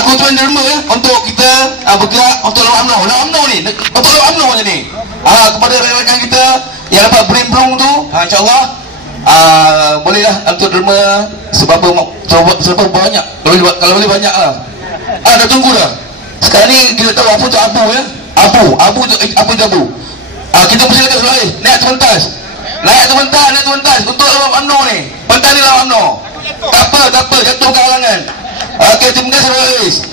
Aku tuan derma untuk kita bergerak untuk lawan UMNO ni, untuk lawan UMNO je ni. Kepada rakan-rakan kita yang dapat berimprung tu, insyaAllah bolehlah untuk derma seberapa banyak, kalau boleh banyak lah. Dah tunggu dah. Sekarang ni kita tahu apa tu abu ya. Abu jabu. Kita persilakan Sulaiman naik tu pentas untuk lawan UMNO ni. Pentas ni lawan UMNO. Tak apa, jatuh ke halangan. Okey, terima kasih Saudara Aris.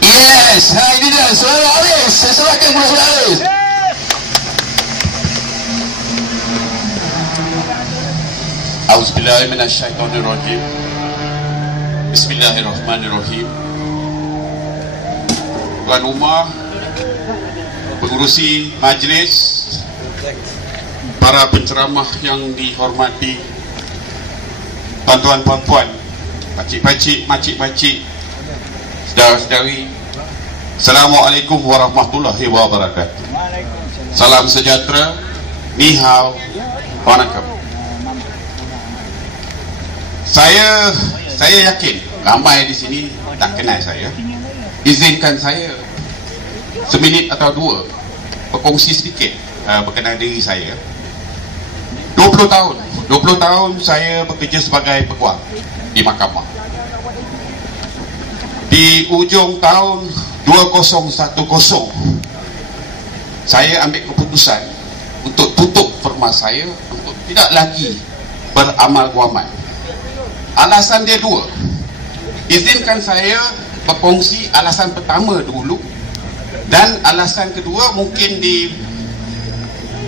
Yes, ini dia Saudara Aris. Saya serahkan kepada Saudara Aris. Auzubillahi minasyaitonirrajim. Bismillahirrahmanirrahim. Tuan Rumah, pengurusi majlis, para penceramah yang dihormati, tuan-tuan, puan-puan, pakcik-pakcik, makcik-makcik, saudara-saudari, Assalamualaikum warahmatullahi wabarakatuh. Salam sejahtera, ni hao, wanakkam. Saya yakin ramai di sini tak kenal saya. Izinkan saya seminit atau dua berkongsi sedikit berkenaan diri saya. 20 tahun saya bekerja sebagai peguam di mahkamah. Di ujung tahun 2010 saya ambil keputusan untuk tutup firma saya, untuk tidak lagi beramal guaman. Alasan dia dua. Izinkan saya berkongsi alasan pertama dulu, dan alasan kedua mungkin di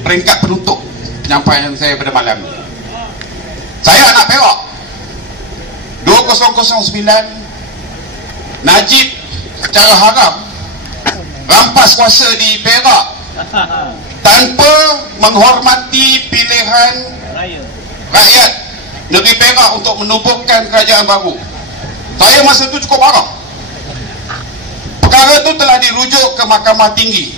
peringkat penutup penyampaian saya pada malam ini. Saya anak Perak. 2009 Najib secara haram rampas kuasa di Perak tanpa menghormati pilihan rakyat negeri Perak untuk menubuhkan kerajaan baru. Saya masa itu cukup marah. Perkara itu telah dirujuk ke Mahkamah Tinggi.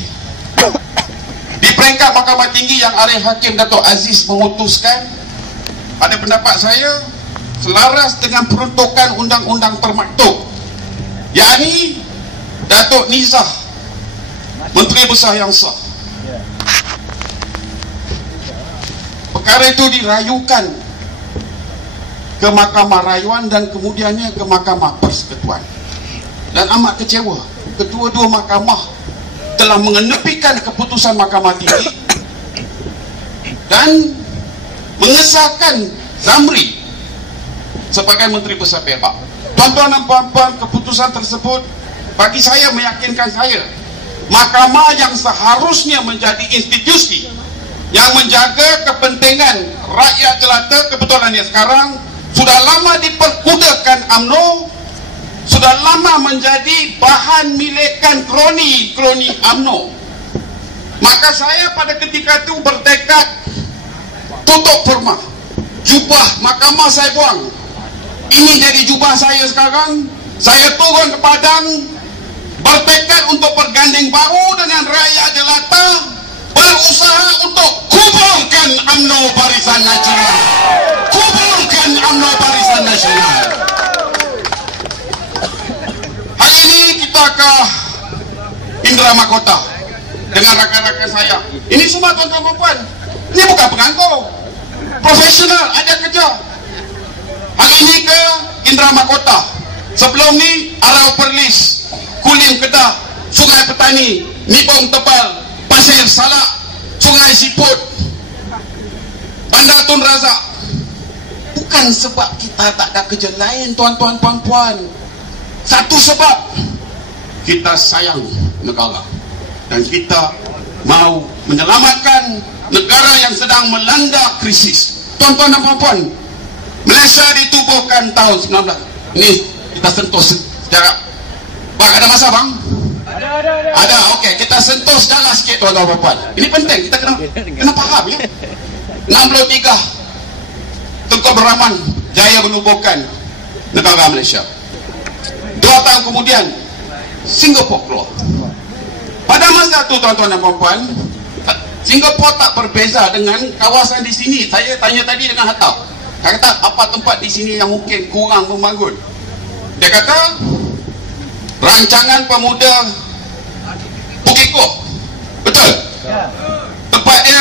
Di peringkat Mahkamah Tinggi, Yang Arif Hakim Datuk Aziz memutuskan, pada pendapat saya, selaras dengan peruntukan Undang-Undang Termaktub, yakni Datuk Nizah Menteri Besar yang sah. Perkara itu dirayukan ke Mahkamah Rayuan dan kemudiannya ke Mahkamah Persekutuan. Dan amat kecewa, kedua-dua mahkamah telah mengenepikan keputusan Mahkamah Tinggi dan mengesahkan Zamri sebagai Menteri Besar Perak. Tuan-tuan dan puan-puan, keputusan tersebut bagi saya meyakinkan saya, mahkamah yang seharusnya menjadi institusi yang menjaga kepentingan rakyat jelata, kebetulannya sekarang sudah lama diperkudakan UMNO, sudah lama menjadi bahan milikan kroni UMNO. Maka saya pada ketika itu bertekad tutup firma. Jubah mahkamah saya buang. Ini jadi jubah saya sekarang. Saya turun ke padang, bertekad untuk berganding bahu dengan rakyat jelata, berusaha untuk kuburkan UMNO Barisan Nasional. Kuburkan UMNO Barisan Nasional. Hari ini kita ke Indra Mahkota dengan rakan-rakan saya. Ini semua tuan-tuan dan puan, ini bukan penganggur, profesional, ada kerja. Hari ini ke Indra Mahkota. Sebelum ni Arau Perlis, Kulim Kedah, Sungai Petani, Nibong Tebal, Pasir Salak, Sungai Siput, Bandar Tun Razak. Bukan sebab kita tak ada kerja lain, tuan-tuan puan-puan. Satu sebab, kita sayang negara dan kita mau menyelamatkan negara yang sedang melanda krisis. Tuan-tuan dan puan-puan, Malaysia ditubuhkan tahun 19. Ini kita sentuh sejarah. Bang, ada masa bang? Ada. Okey, kita sentuh sejarah sikit tuan-tuan dan puan-puan. Ini penting, kita kena faham ya. 63 Tengku Abdul Rahman jaya menubuhkan negara Malaysia. 2 tahun kemudian Singapura keluar. Pada masa itu tuan-tuan dan puan-puan, Singapura tak berbeza dengan kawasan di sini. Saya tanya tadi dengan Hatta, dia kata apa tempat di sini yang mungkin kurang membangun. Dia kata Rancangan Pemuda Bukit Koh, betul? Tempat dia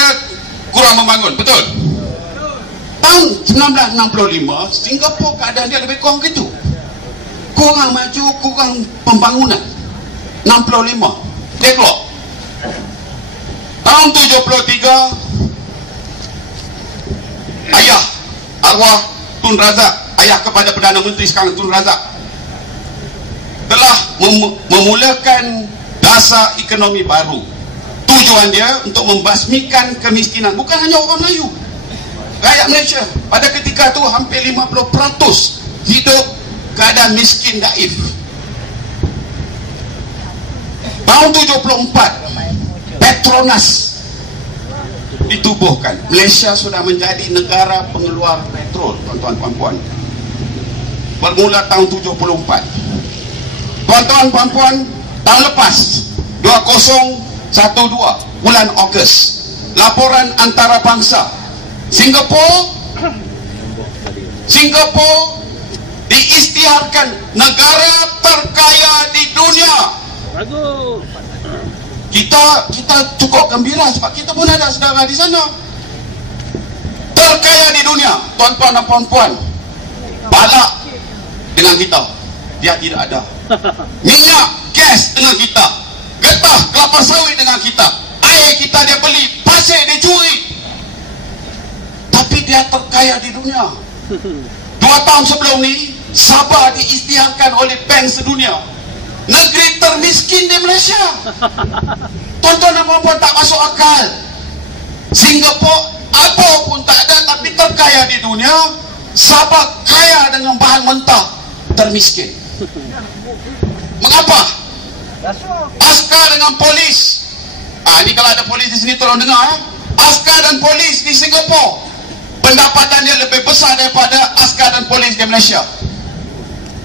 kurang membangun, betul? Tahun 1965 Singapura keadaan dia lebih kurang gitu, kurang maju, kurang pembangunan. 65 dia keluar. Tahun 73 ayah arwah Tun Razak, ayah kepada Perdana Menteri sekarang Tun Razak, telah memulakan dasar ekonomi baru. Tujuan dia untuk membasmikan kemiskinan, bukan hanya orang Melayu, rakyat Malaysia. Pada ketika itu hampir 50% hidup keadaan miskin daif. Tahun 74 Petronas ditubuhkan. Malaysia sudah menjadi negara pengeluar petrol, tuan-tuan puan-puan, bermula tahun 74. Tuan-tuan puan-puan, tahun lepas 2012 bulan Ogos, laporan antarabangsa, Singapura diisytiharkan negara terkaya di dunia. Bagus. Kita cukup gembira sebab kita pun ada saudara di sana. Terkaya di dunia, tuan-tuan dan puan-puan. Balak dengan kita, dia tidak ada. Minyak, gas dengan kita, getah, kelapa sawit dengan kita, air kita dia beli, pasir dia curi. Tapi dia terkaya di dunia. 2 tahun sebelum ni, Sabah diisytiharkan oleh Bank Sedunia negeri termiskin di Malaysia. Tuan-tuan dan puan-puan, tak masuk akal. Singapura apa pun tak ada tapi terkaya di dunia. Sabah kaya dengan bahan mentah, termiskin. Mengapa? Askar dengan polis, ni kalau ada polis di sini tolong dengar. Askar dan polis di Singapura pendapatan dia lebih besar daripada askar dan polis di Malaysia.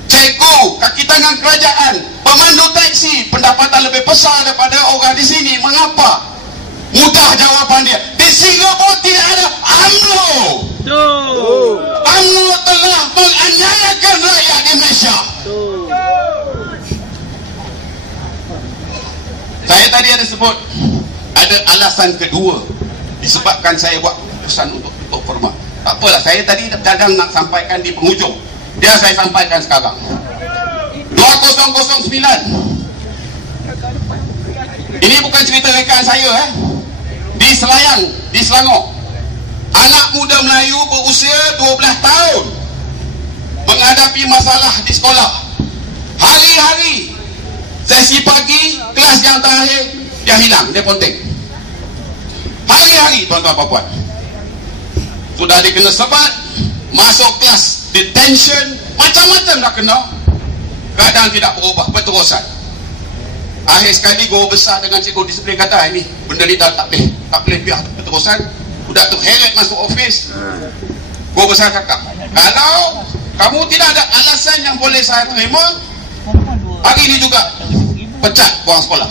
Cikgu, kaki tangan kerajaan, pemandu taksi, pendapatan lebih besar daripada orang di sini. Mengapa? Mudah jawapan dia. Di Singapura tidak ada UMNO. UMNO telah menganiayakan rakyat di Malaysia. Saya tadi ada sebut ada alasan kedua disebabkan saya buat keputusan untuk tutup format. Tak apalah, saya tadi kadang nak sampaikan di penghujung, dia saya sampaikan sekarang. 2009, ini bukan cerita rekan saya, di Selayang, di Selangor, anak muda Melayu berusia 12 tahun menghadapi masalah di sekolah. Hari-hari sesi pagi, kelas yang terakhir, dia hilang, dia ponteng. Hari-hari, tuan-tuan puan-puan, sudah dikena sebat, masuk kelas detention, macam-macam dah kena. Keadaan tidak berubah, berterusan. Akhir sekali guru besar dengan cikgu disiplin kata, ini benda ni tak boleh biar berterusan. Budak tu heret masuk ofis. Guru besar cakap, kalau kamu tidak ada alasan yang boleh saya terima, hari ini juga pecat orang sekolah.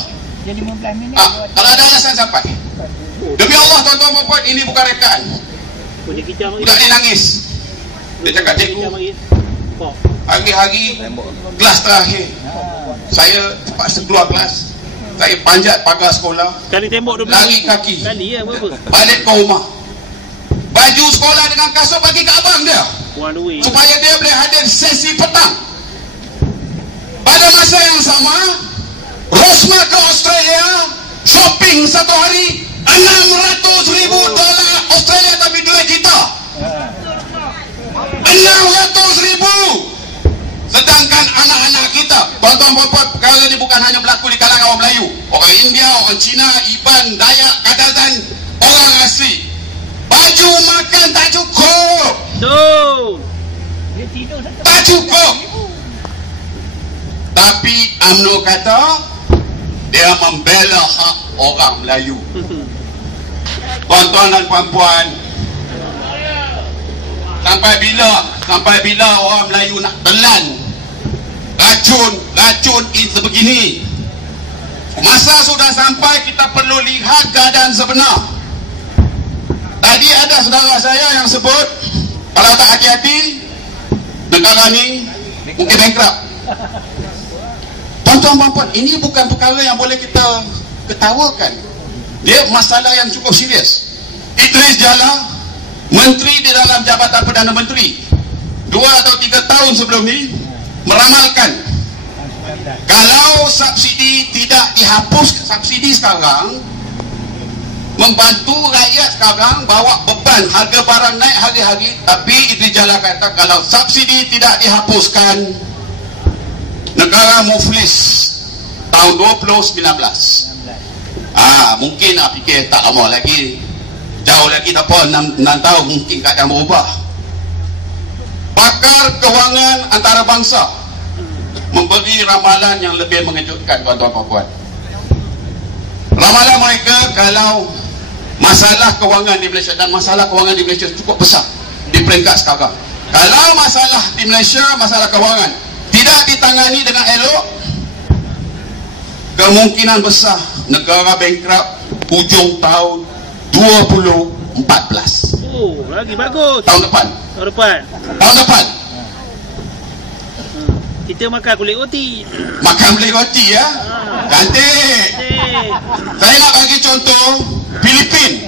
Kalau ada alasan sampai. Demi Allah, tuan-tuan puan-puan, ini bukan rekaan. Budak ni nangis. Dia cakap, cikgu, hari-hari kelas terakhir saya terpaksa keluar kelas, saya panjat pagar sekolah, lari kaki balik ke rumah, baju sekolah dengan kasut bagi ke abang dia supaya dia boleh hadir sesi petang. Pada masa yang sama, Rosma ke Australia shopping satu hari $600,000 Australia, tapi duit kita $600,000. Sedangkan anak-anak kita, tuan-tuan puan-puan, perkara ni bukan hanya berlaku di kalangan orang Melayu, orang India, orang Cina, Iban, Dayak, Kadazan, orang asli. Baju makan tak cukup. Tak cukup. Tapi UMNO kata dia membela hak orang Melayu. Tuan-tuan dan puan-puan, sampai bila orang Melayu nak telan racun sebegini? Masa sudah sampai kita perlu lihat keadaan sebenar. Tadi ada saudara saya yang sebut, kalau tak hati-hati negara ni mungkin bankrupt. Tuan-tuan dan puan, ini bukan perkara yang boleh kita ketawakan. Dia masalah yang cukup serius. Idris Jala, menteri di dalam Jabatan Perdana Menteri 2 atau 3 tahun sebelum ini meramalkan kalau subsidi tidak dihapus, subsidi sekarang membantu rakyat sekarang bawa beban harga barang naik hari-hari. Tapi Idris Jala kata kalau subsidi tidak dihapuskan, negara muflis tahun 2019. Mungkin fikir tak lama lagi, jauh lagi, tak apa, 6 tahun mungkin keadaan berubah. Pakar kewangan antarabangsa memberi ramalan yang lebih mengejutkan, tuan-tuan dan puan. Ramalan mereka kalau masalah kewangan di Malaysia, dan masalah kewangan di Malaysia cukup besar di peringkat sekarang, kalau masalah di Malaysia, masalah kewangan tidak ditangani dengan elok, kemungkinan besar negara bankrupt hujung tahun 2014. Lagi bagus. Tahun depan. Kita makan kulit roti. Makan kulit roti ya. Cantik. Saya nak bagi contoh Filipin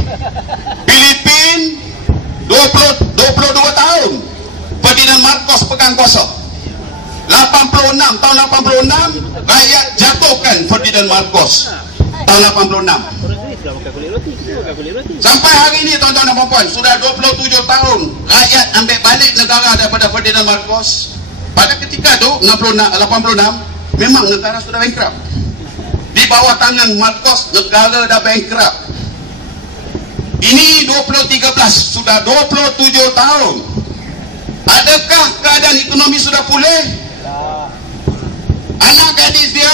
22 tahun Ferdinand Marcos pegang kuasa. 86 tahun 86 rakyat jatuhkan Ferdinand Marcos tahun 86. Sampai hari ini, tuan-tuan dan puan, sudah 27 tahun rakyat ambil balik negara daripada Ferdinand Marcos. Pada ketika tu 86 memang negara sudah bankrupt. Di bawah tangan Marcos negara dah bankrupt. Ini 2013, sudah 27 tahun. Adakah keadaan ekonomi sudah pulih? Anak gadis dia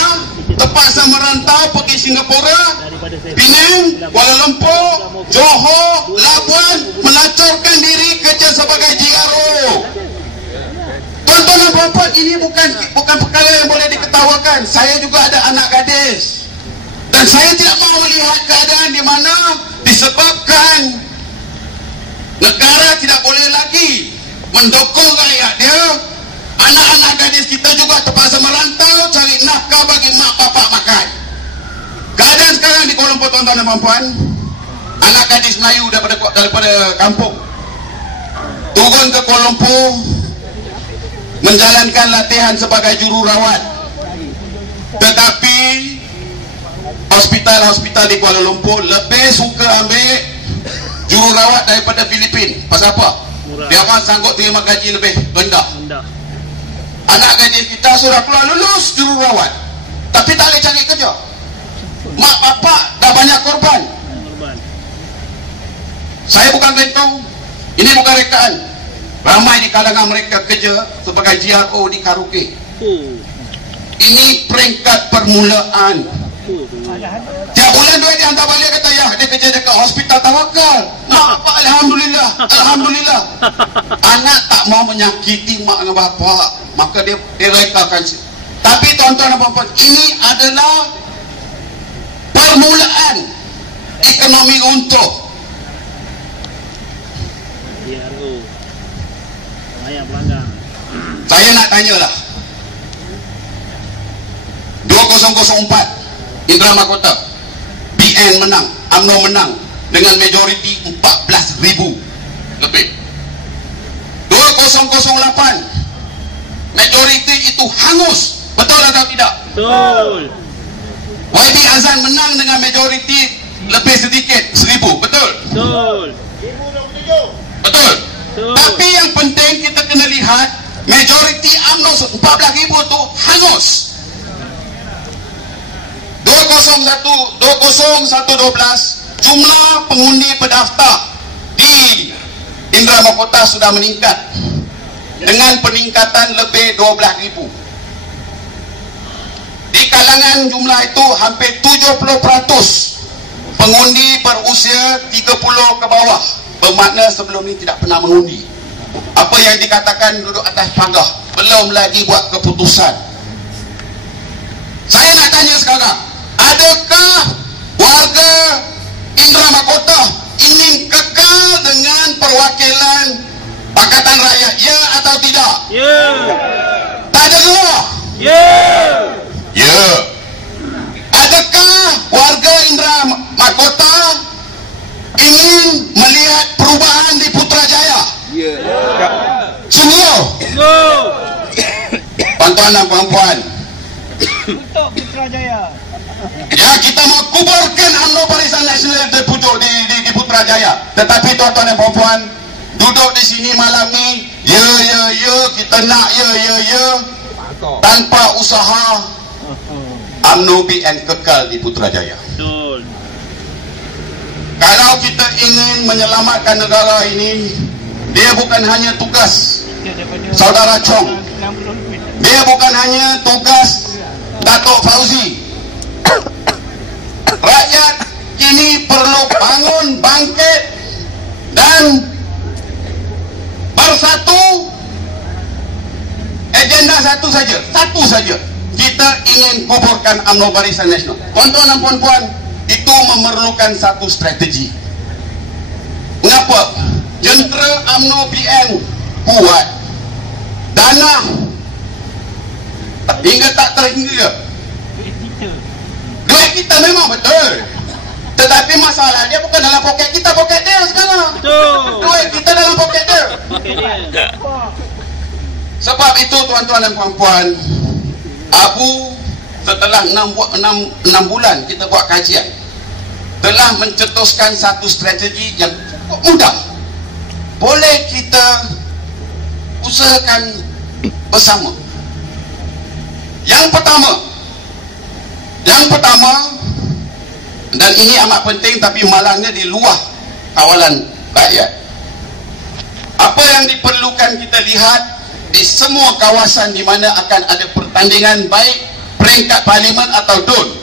terpaksa merantau pergi Singapura, Penang, Kuala Lumpur, Johor, Labuan, melacorkan diri kerja sebagai GRO. Tuan-tuan dan puan-puan, ini bukan perkara yang boleh diketawakan. Saya juga ada anak gadis, dan saya tidak mahu melihat keadaan di mana disebabkan negara tidak boleh lagi mendukung rakyat dia, anak-anak gadis kita juga terpaksa merantau cari nafkah bagi mak bapak makan. Keadaan sekarang di Kuala Lumpur, tuan-tuan dan puan-puan, anak gadis Melayu daripada kampung turun ke Kuala Lumpur menjalankan latihan sebagai jururawat, tetapi hospital-hospital di Kuala Lumpur lebih suka ambil jururawat daripada Filipin. Pasal apa? Dia orang sanggup terima gaji lebih rendah. Anak gadis kita sudah keluar lulus jururawat, tapi tak boleh cari kerja. Mak bapak dah banyak korban. Saya bukan gantung, ini bukan rekaan. Ramai di kalangan mereka kerja sebagai GRO di karaoke. Ini peringkat permulaan. Tiap bulan duit dia hantar balik, kata ya dia kerja dekat hospital Tawakal. Mak bapak alhamdulillah, alhamdulillah. Anak tak mau menyakiti mak dengan bapak, maka dia rekakan. Tapi tuan-tuan dan puan-puan, ini adalah permulaan ekonomi runtuh. Saya nak tanyalah, 2004 Indra Mahkota, PN menang, UMNO menang dengan majoriti 14,000 lebih. 2008 majoriti itu hangus, betul atau tidak? Betul. YB Azan menang dengan majoriti lebih sedikit 1,000, betul? Betul. Betul. Tapi yang penting kita kena lihat majoriti UMNO 14,000 tu hangus. 2012 jumlah pengundi pendaftar di Indra Mahkota sudah meningkat dengan peningkatan lebih 12,000. Di kalangan jumlah itu hampir 70% pengundi berusia 30 ke bawah, bermakna sebelum ini tidak pernah mengundi. Apa yang dikatakan duduk atas pagar, belum lagi buat keputusan. Saya nak tanya sekarang, adakah warga Indra Mahkota ingin kekal dengan perwakilan Pakatan Rakyat, ya atau tidak? Ya. Tak ada dua. Ya. Ya. Ya. Adakah warga Indra Mahkota ingin melihat perubahan di Putrajaya? Ya. Sungguh, Go! tuan-tuan dan puan-puan, Untuk Putrajaya. ya, kita mau kuburkan UMNO Barisan Nasional di Putrajaya. Tetapi tuan-tuan dan puan-puan, duduk di sini malam ni, ya, kita nak ya, tanpa usaha UMNO BN kekal di Putrajaya. Betul. Kalau kita ingin menyelamatkan negara ini, dia bukan hanya tugas Saudara Chong, dia bukan hanya tugas Datuk Fauzi. Rakyat kini perlu bangun, bangkit dan bersatu. Agenda satu saja. Kita ingin kuburkan UMNO Barisan Nasional. Tuan-tuan dan puan-puan, itu memerlukan satu strategi. Mengapa? Jentera UMNO BN kuat, dana hingga tak terhingga. Duit kita memang betul, tetapi masalah dia bukan dalam poket kita, poket dia sekarang. Betul. Duit kita dalam poket dia. Okey dia. Sebab itu tuan-tuan dan puan-puan, Abu setelah 6 bulan kita buat kajian, telah mencetuskan satu strategi yang cukup mudah. Boleh kita usahakan bersama. Yang pertama, dan ini amat penting tapi malangnya di luar kawalan rakyat. Apa yang diperlukan kita lihat di semua kawasan di mana akan ada pertandingan, baik peringkat parlimen atau DUN,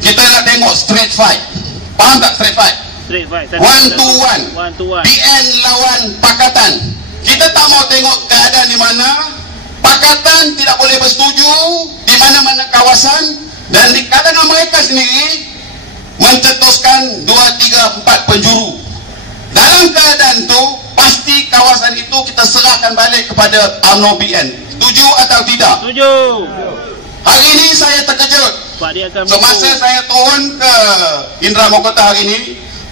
kita nak tengok street fight. Faham tak street fight? Straight fight. One to one. BN lawan Pakatan. Kita tak mau tengok keadaan di mana Pakatan tidak boleh bersetuju di mana-mana kawasan, dan di kalangan mereka sendiri mencetuskan 2, 3, 4 penjuru. Dalam keadaan itu, pasti kawasan itu kita serahkan balik kepada UMNO BN. Setuju atau tidak? Setuju. Hari ini saya terkejut. Pak dia akan Semasa saya turun ke Indra Mahkota hari ini,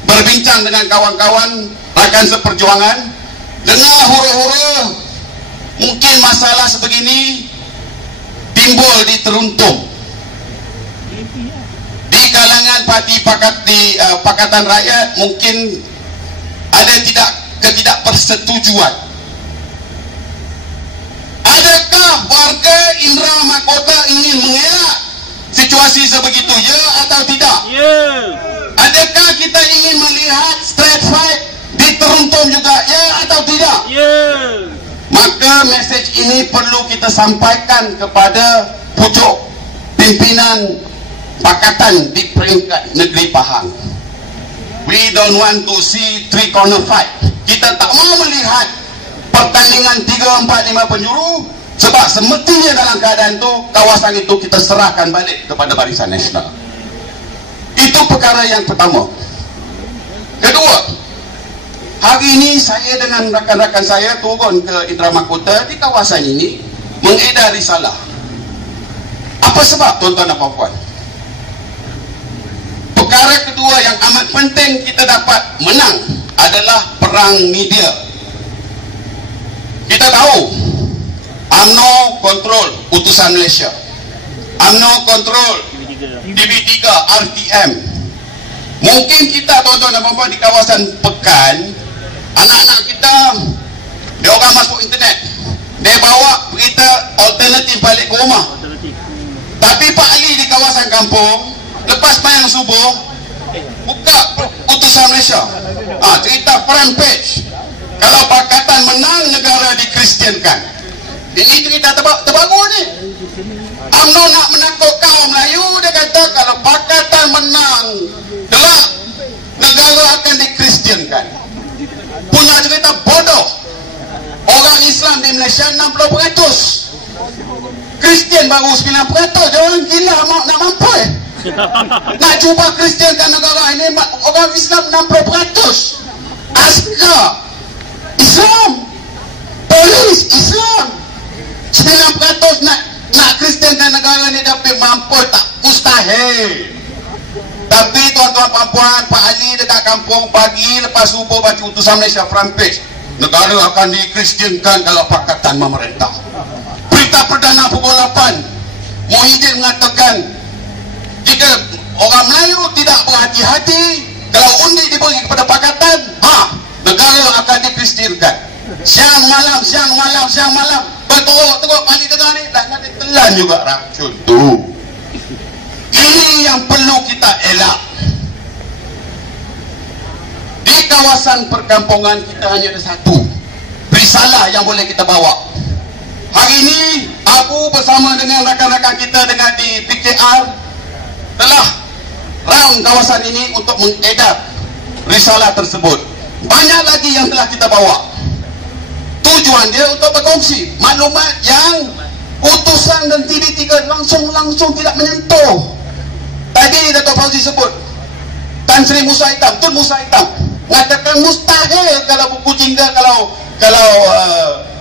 berbincang dengan kawan-kawan rakan seperjuangan, dengar hura-hura mungkin masalah sebegini timbul di Teruntung, di kalangan parti Pakatan Rakyat. Mungkin ada ketidakpersetujuan. Adakah warga Indra Mahkota ingin mengelak situasi sebegitu, ya atau tidak? Ya. Adakah kita ingin melihat street fight di Teruntung juga, ya atau tidak? Ya. Maka mesej ini perlu kita sampaikan kepada pucuk pimpinan Pakatan di peringkat negeri Pahang. We don't want to see three corner fight. Kita tak mau melihat pertandingan 3, 4, 5 penjuru, sebab semestinya dalam keadaan itu kawasan itu kita serahkan balik kepada Barisan Nasional. Itu perkara yang pertama. Kedua, hari ini saya dengan rakan-rakan saya turun ke Indra Mahkota di kawasan ini mengedar risalah. Apa sebab, tuan-tuan dan puan-puan? Perkara kedua yang amat penting kita dapat menang adalah perang media. Kita tahu UMNO kontrol utusan Malaysia, UMNO kontrol TV3, RTM. Mungkin kita, tuan-tuan dan puan-puan, di kawasan Pekan, anak-anak kita, dia orang masuk internet, dia bawa berita alternatif balik ke rumah. Tapi Pak Ali di kawasan kampung, lepas mayang subuh, buka utusan Malaysia, cerita front page, kalau Pakatan menang, negara dikristiankan. Ini cerita terbaru ni. UMNO nak menakutkan orang Melayu. Dia kata kalau Pakatan menang, kelak negara akan dikristiankan. Punya cerita bodoh. Orang Islam di Malaysia 60%, Kristian baru 9%. Dia orang gila nak mampu nak cuba kristiankan negara ini. Orang Islam 60%. Askar Islam, polis Islam, 9% nak Nak Kristiankan negara ni dapat mampu tak? Mustahil. Tapi tuan-tuan puan-puan, Pak Ali dekat kampung pagi lepas subuh baca utusan Malaysia front page, negara akan dikristiankan kalau Pakatan memerintah. Berita Perdana pukul 8, Muhyiddin mengatakan jika orang Melayu tidak berhati-hati, kalau undi diberi kepada Pakatan, negara akan dikristiankan. Siang malam berteruk balik dengar ni, dah nak ditelan juga racun tu. Ini yang perlu kita elak. Di kawasan perkampungan kita hanya ada satu risalah yang boleh kita bawa. Hari ini aku bersama dengan rakan-rakan kita dengan di PKR telah round kawasan ini untuk mengedar risalah tersebut. Banyak lagi yang telah kita bawa. Tujuan dia untuk berkongsi maklumat yang utusan dan TV3 langsung tidak menyentuh. Tadi Dato' Fauzi sebut Tan Sri Musa Hitam, Tun Musa Hitam mengatakan mustahil kalau buku jingga, kalau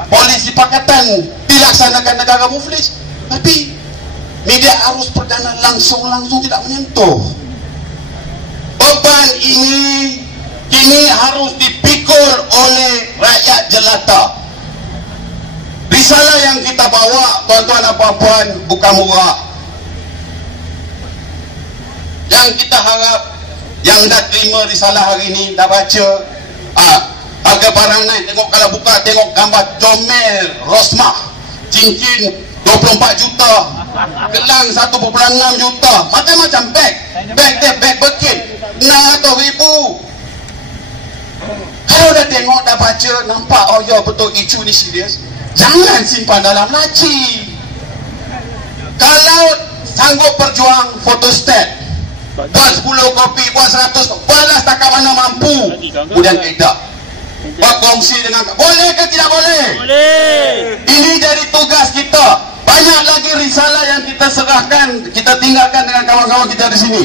polisi Pakatan dilaksanakan negara muflis. Tapi media arus perdana langsung tidak menyentuh. Beban ini kini harus dipikul oleh rakyat jelata. Risalah yang kita bawa, tuan-tuan dan puan-puan, bukan murah. Yang kita harap yang dah terima risalah hari ini, dah baca, harga barang naik, tengok kalau buka, tengok gambar comel Rosmah, cincin 24 juta, gelang 1.6 juta, macam-macam beg Birkin 600,000. Kalau dah tengok, dah baca, nampak oh ya betul isu ni serius, jangan simpan dalam laci. Kalau sanggup berjuang, photostat, buat 10 kopi, buat 100, balas takat mana mampu, kemudian tidak berkongsi dengan, boleh ke tidak boleh? Boleh. Ini jadi tugas kita. Banyak lagi risalah yang kita serahkan, kita tinggalkan dengan kawan-kawan kita di sini.